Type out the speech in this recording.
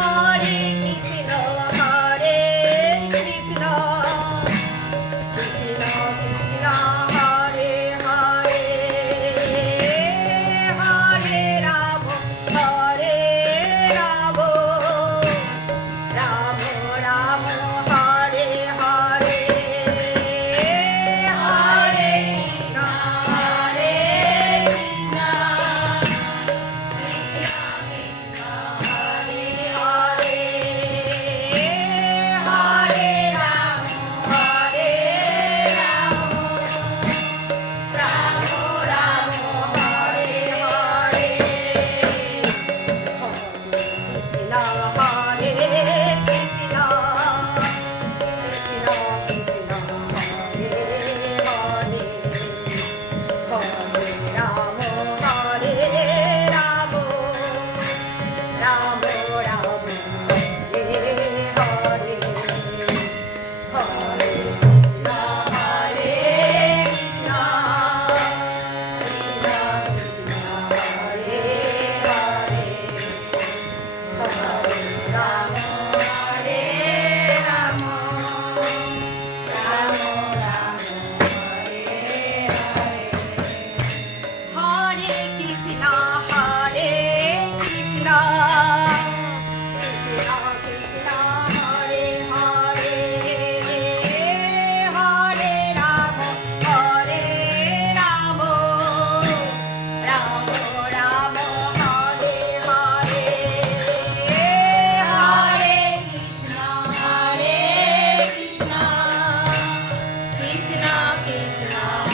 Hare Krishna Krishna